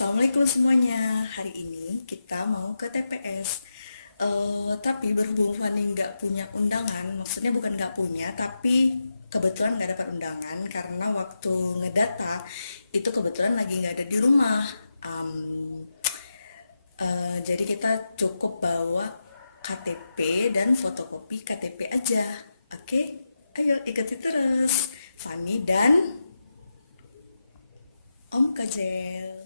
Assalamualaikum semuanya. Hari ini kita mau ke TPS. Tapi berhubung Fani nggak punya undangan, maksudnya bukan nggak punya, tapi kebetulan nggak dapat undangan karena waktu ngedata itu kebetulan lagi nggak ada di rumah. Em, jadi kita cukup bawa KTP dan fotokopi KTP aja. Oke, ayo ikuti terus. Fani dan Om Kazel.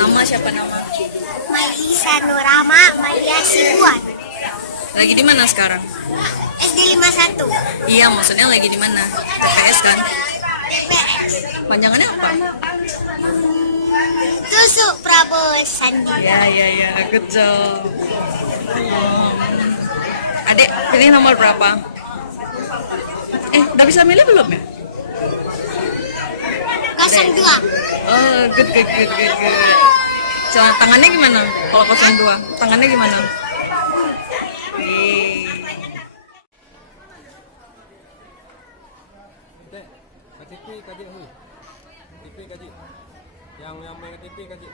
Nama siapa nama? Maisa Nurama Maria Sibuan, Lagi di mana sekarang? SD 51. Iya, maksudnya lagi di mana? TPS kan? TPS. Panjangannya apa? Tusuk Prabowo Sandi. Ya, good job. Adek, pilih nomor berapa? Udah bisa milih belum ya? 02. Oh, good. Tangannya gimana? Kalau 02, tangannya gimana? Yeay. Dek, KTP kaji hu. KTP kaji. Yang main KTP kaji.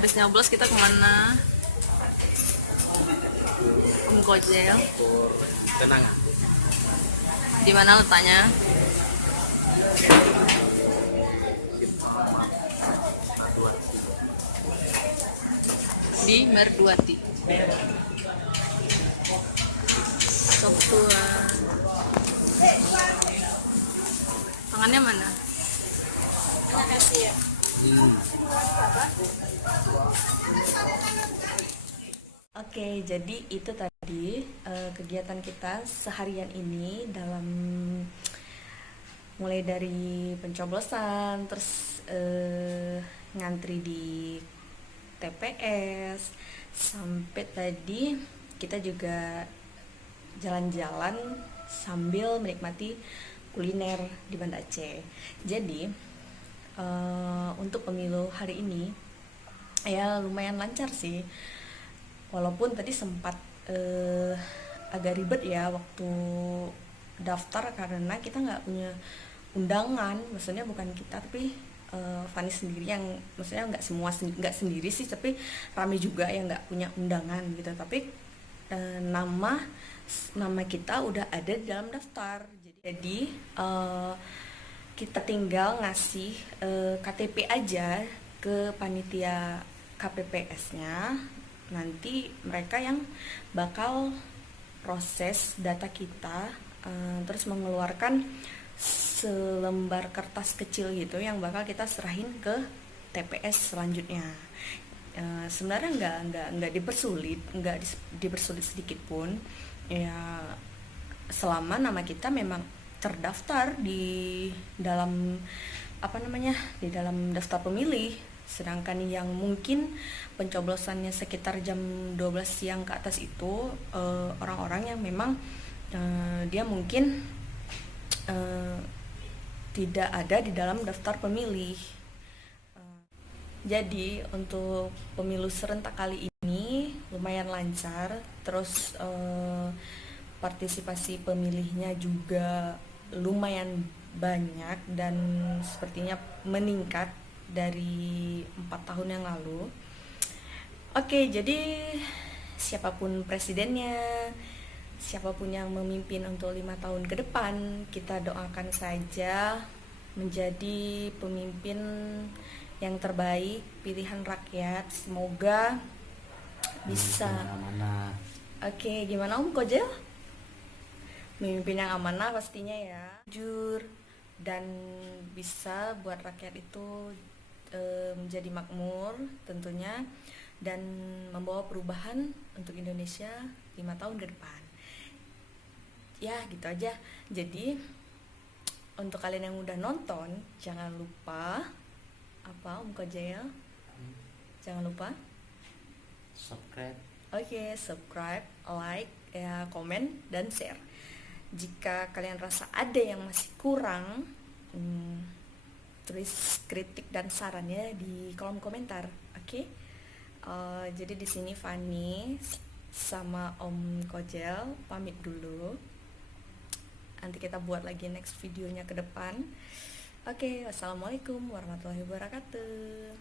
Habis nyoblos kita kemana? Om Kozel. Kenangan. Di mana letaknya? Di Merduati. Sop tua. Tangannya mana? Oke, jadi itu tadi kegiatan kita seharian ini dalam mulai dari pencoblosan, terus ngantri di TPS, sampai tadi kita juga jalan-jalan sambil menikmati kuliner di Banda Aceh. Jadi untuk pemilu hari ini ya lumayan lancar sih, walaupun tadi sempat agak ribet ya waktu daftar karena kita nggak punya undangan. Maksudnya bukan kita, tapi Fani sendiri yang, maksudnya nggak sendiri sih, tapi rame juga yang nggak punya undangan gitu. Tapi nama kita udah ada di dalam daftar. Jadi kita tinggal ngasih KTP aja ke panitia KPPS-nya. Nanti mereka yang bakal proses data kita, terus mengeluarkan selembar kertas kecil gitu yang bakal kita serahin ke TPS selanjutnya. Sebenarnya nggak dipersulit sedikit pun ya, selama nama kita memang terdaftar di dalam di dalam daftar pemilih. Sedangkan yang mungkin pencoblosannya sekitar jam 12 siang ke atas itu orang-orang yang memang dia mungkin tidak ada di dalam daftar pemilih. Jadi untuk pemilu serentak kali ini lumayan lancar, terus partisipasi pemilihnya juga lumayan banyak dan sepertinya meningkat dari 4 tahun yang lalu. Oke, jadi siapapun presidennya, siapapun yang memimpin untuk 5 tahun ke depan, kita doakan saja menjadi pemimpin yang terbaik, pilihan rakyat. Semoga bisa. Oke, gimana Om Kojel? Memimpin yang amanah pastinya ya, jujur dan bisa buat rakyat itu menjadi makmur tentunya, dan membawa perubahan untuk Indonesia 5 tahun ke depan. Ya gitu aja. Jadi untuk kalian yang udah nonton, jangan lupa apa Om Kojel? Jangan lupa subscribe. Oke, subscribe, like, ya, komen, dan share. Jika kalian rasa ada yang masih kurang, tulis kritik dan sarannya di kolom komentar. Oke? Jadi di sini Fani sama Om Kojel pamit dulu. Nanti kita buat lagi next videonya ke depan. Oke, wassalamualaikum warahmatullahi wabarakatuh.